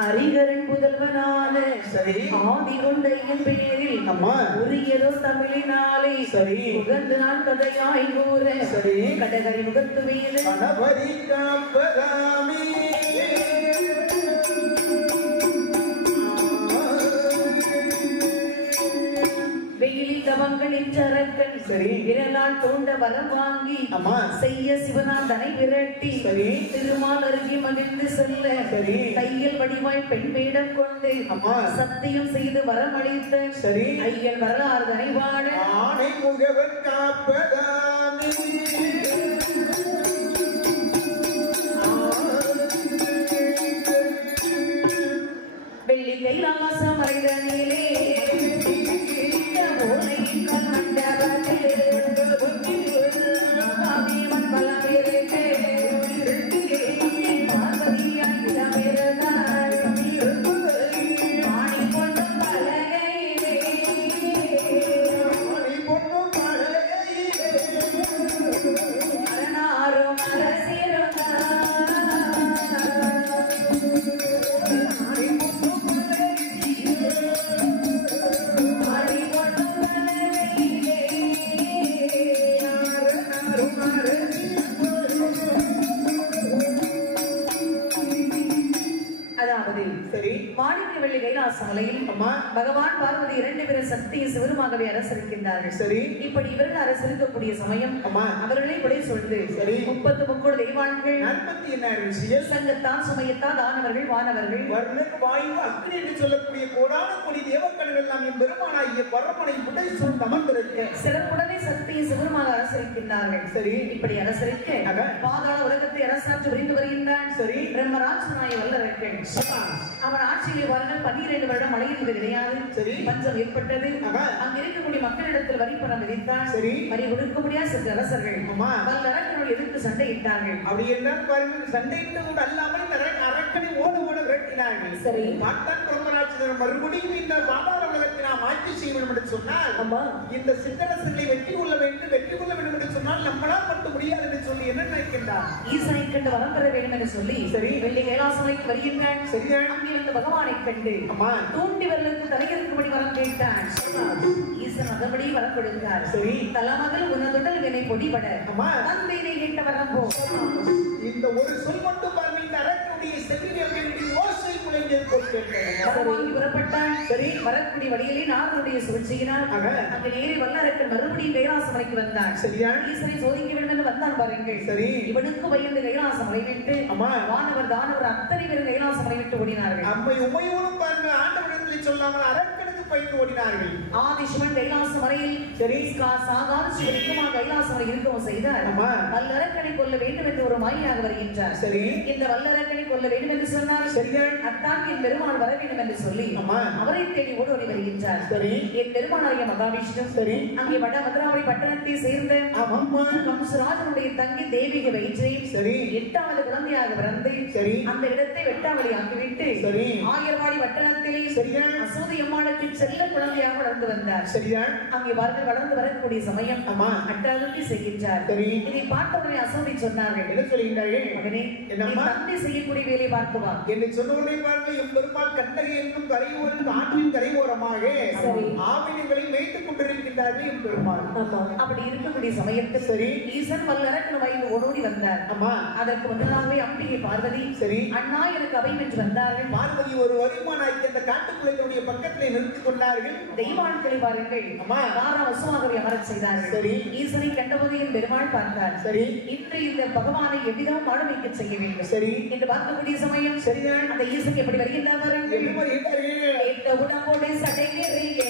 அரிகரன் புதல்வனான சரி ஆதி கொண்டையின் பேரில் அம்மா. உரியதோ தமிழினாலே சரி. உகந்து நான் கதையாய் கூற சரி. கடகரை முகத்து வேலு தவங்களின் சரக்கன் சரி. விரலால் தோண்ட வரம் வாங்கி அம்மா. செய்ய சிவனாந்தனை விரட்டி சரி. திருமால் அருகே மகிழ்ந்து செல்ல சரி. கையில் வடிவாய் பெண் வேடம் கொண்டு அம்மா. சத்தியம் செய்து வரமளித்த சரி. ஐயன் வரலாறு தனை வாழ ஆணை முகவன் காப்பதாமே வெள்ளி கைலாச மலையில் அம்மா. பகவான் பார்வதி இரண்டு பேரும் சக்தி சிவருமாகவே அரசரிக்கின்றார்கள் சரி இப்படி இவர்கள் அரசரிக்கக்கூடிய சமயம் அம்மா. அவர்களே விடை சொல்லுது சரி. முப்பத்து முக்கோடு தெய்வான்கள் நாற்பத்தி என்ன சங்கத்தான் சுமையத்தான் தானவர்கள் வானவர்கள் வர்ணன் வாயு அக்னி என்று சொல்லக்கூடிய கோடான கொடி தேவக்கடல் எல்லாம் என் பெருமானாகிய பரமனை புடை சூழ்ந்து அமர்ந்திருக்க சிறப்புடனே சக்தியை சிவருமாக அரசரிக்கின்றார்கள் சரி இப்படி அரசரிக்க. பாதாள உலகத்தை அரசாட்சி புரிந்து வருகின்றான் சரி. பிரம்மராஜனாய வல்லரர்கள் அவன் ஆட்சியில் பாருங்கள் பன்னிரண்டு வருடம் என்பது கிடையாது சரி. பஞ்சம் ஏற்பட்டது ஆக. அங்க இருக்கக்கூடிய மக்களிடத்தில் வரி பணம் விதித்தான் சரி. வரி கொடுக்க முடியாத சில அரசர்கள் ஆமா. வல்லரர்களோடு எதிர்த்து சண்டையிட்டார்கள் அப்படி என்றால் பாருங்கள் சண்டையிட்டு கூட அல்லாமல் இந்த அரக்க- அரக்கனை ஓட விரட்டினார்கள் சரி. பார்த்தான் பிரம்மராட்சதர் மறுபடியும் இந்த பாதாள உலகத்தை நாம் ஆட்சி செய்ய வேண்டும் என்று சொன்னால். இந்த சித்தரசர்களை வெற்றி கொள்ள வேண்டும் வெற்றி கொள்ள வேண்டும் என்று சொன்னால் நம்மளால் மட்டும் முடியாது என்று சொல்லி என்ன நினைக்கின்றார் ஈசனை கண்டு வரம் பெற வேண்டும் என்று சொல்லி சரி. வெள்ளி கைலாசமைக்கு வருகின்றான் சரிதான். அங்கே வந்து பகவானை கண்டு அம்மா. தூண்டி வரலுக்கு தலையிருக்கும்படி வரம் கேட்டான் ஈசன் அதபடி வரம் கொடுத்தார் சரி. தலமகள் உனதுடல் வினை பொடிபட அம்மா. தந்தையை கேட்ட வரம் போ இந்த ஒரு சொல் மட்டும் பாருங்கள் சரி. வரக்கூடிய வழியிலே நாதனுடைய சுழற்சியினால் ஆக. அங்கு நேரி வல்லரக்கன் மறுபடியும் கைலாசமலைக்கு வந்தான் சரியா? ஈசனை சோதிக்க வேண்டும் என்று வந்தான் பாருங்கள் சரி. இவனுக்கு பயந்து கைலாசமலை விட்டு அம்மா. வானவர் தானவர் அத்தனை பேரும் கைலாசமலை விட்டு ஓடினார்கள் அம்மை உமையோடும் பாருங்கள் ஆண்டவரிடத்தில் சொல்லாமல் அரக்கனுக்கு பயந்து ஓடினார்கள் ஆதிசிவன் கைலாச மலையில் சரி. கா- சாகாத சிவனுக்குமா கைலாச மலை இருக்கவும் செய்தார். வல்லரக்கனை கொல்ல வேண்டும் என்று ஒரு மாயாக வருகின்றார் சரி. இந்த வல்லரக்கனை கொல்ல வேண்டும் என்று சொன்னார் சரிதான். அத்தான் என் பெருமாள் வர வேண்டும் என்று சொல்லி. அவரை தேடி ஓடோடி வருகின்றார் சரி. என் பெருமானாகிய மகாவிஷ்ணு சரி. அங்கே வட மதுராவளி பட்டணத்தை சேர்ந்த ஆமாம்மா. கம்சராஜனுடைய தங்கி தேவிக வயிற்றை சரி. எட்டாவது குழந்தையாக பிறந்து சரி. அந்த இடத்தை வெட்டாவளி ஆக்கிவிட்டு சரி. ஆயர்வாடி வட்டணத்திலே சரியா? அசோதி அம்மாளுக்கு செல்ல குழந்தையாக வளர்ந்து வந்தார் சரிதான் அங்கே வார்கள் வளர்ந்து வரக்கூடிய சமயம் ஆமா. அட்டாளுக்கு செய்கின்றார் சரி. இதை பார்த்தவரை அசோதி சொன்னார்கள் என்ன சொல்கின்றார்கள் மகனே என்னம்மா? தந்தை செய்யக்கூடிய வேலையை பார்த்து வா என்னை சொன்னவனை பாருங்கள் எம் பெருமாள் கண்டகை என்னும் கரையோரம் ஆற்றின் கரையோரமாக சரி. ஆவினங்களை வைத்துக் கொண்டிருக்கின்றார்கள் எம் பெருமாள் அப்படி இருக்கக்கூடிய சமயத்தில் சரி. ஈசன் வல்லரக்கன் வயது ஓடோடி வந்தார் ஆமா அதற்கு முன்னதாகவே அம்பிகை பார்வதி சரி. அண்ணா எனக்கு அவை என்று வந்தார்கள் பார்வதி ஒரு வருமானாக்கி அந்த காட்டுக்குள்ளைகளுடைய பக்கத்திலே நிறுத்திக் கொண்டார்கள் தெய்வான்களை பாருங்கள் அம்மா. தாரா வசுவாகவே அமரச் செய்தார்கள் சரி. ஈசனை கண்டபோது என் பெருமாள் பார்த்தார் சரி. இன்று இந்த பகவானை எவ்விதம் ஆளுமைக்க செய்ய வேண்டும் சரி. என்று பார்க்கக்கூடிய சமயம் சரிதான். அந்த ஈசன் எப்படி வருகின்றார் பாருங்கள் உடம்போடு சடைகிறீங்க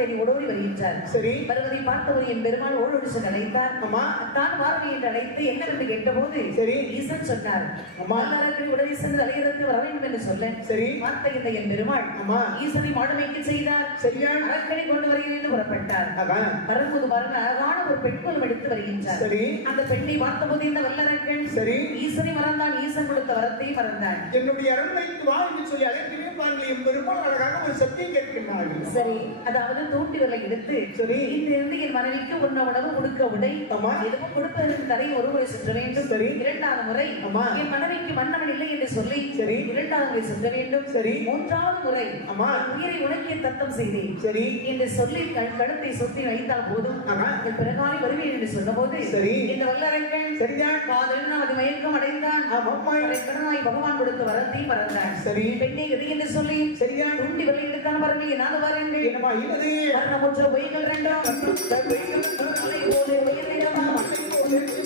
வருகின்றார். சரி. வருவதை பார்த்தவர் என் பெருமாள் ஓடோடு சென்று அழைத்தார் ஆமா தான் வாருங்கள் என்று அழைத்து என்னவென்று கேட்டபோது சரி. ஈசன் சொன்னார். ஆமா. மல்லரக்கனை உடனே சென்று அலையிறதுக்கு வர வேண்டும் என்று சொல்ல சரி. பார்த்த இந்த என் பெருமாள் ஆமா ஈசனை மாடுமைக்கு செய்தார். சரியான. அரக்கனை கொண்டு வருகிறேன் என்று புறப்பட்டார். வரும்போது பாருங்க அழகான ஒரு பெண் குலம் எடுத்து வருகின்றார். சரி. அந்த பெண்ணை பார்த்தபோது இந்த வல்லரக்கன் சரி. ஈசனை மறந்தான். ஈசன் கொடுத்த வரத்தை மறந்தான். என்னுடைய அரண்மனைக்கு வா என்று சொல்லி அழைக்கிறேன் பாருங்கள். என் பெருமாள் அழகாக ஒரு சத்தியம் கேட்கின்றார்கள். சரி. அதாவது தூண்டி விரலை எடுத்து சரி. இங்கிருந்து என் மனைவிக்கு உண்ண உணவு கொடுக்க உடை ஆமா. எதுவும் கொடுப்பதற்கு தரை ஒரு முறை சென்ற வேண்டும் சரி. இரண்டாவது முறை ஆமா. என் மனைவிக்கு மன்னவன் இல்லை என்று சொல்லி சரி. இரண்டாவது முறை சென்ற வேண்டும் சரி. மூன்றாவது முறை ஆமா. என் உயிரை உனக்கே தத்தம் செய்தேன் சரி என்று சொல்லி கழுத்தை சொத்தி வைத்தால் போதும் பிறகாலை வருவேன் என்று சொன்னபோது சரி. இந்த வல்லரங்கன் சரிதான் காதல் அது மயக்கம் அடைந்தான் கடனாய் பகவான் கொடுத்த வரத்தை மறந்தான் சரி பெண்ணை எது என்று சொல்லி சரிதான் தூண்டி விரலிட்டுத்தான் பாருங்கள் என்னாக வாருங்கள் என்னமா இது மரணமுற்ற பொய்கள் ரெண்டும் மரணமுற்ற பொய்கள் அலை போது உயிரிழமா போது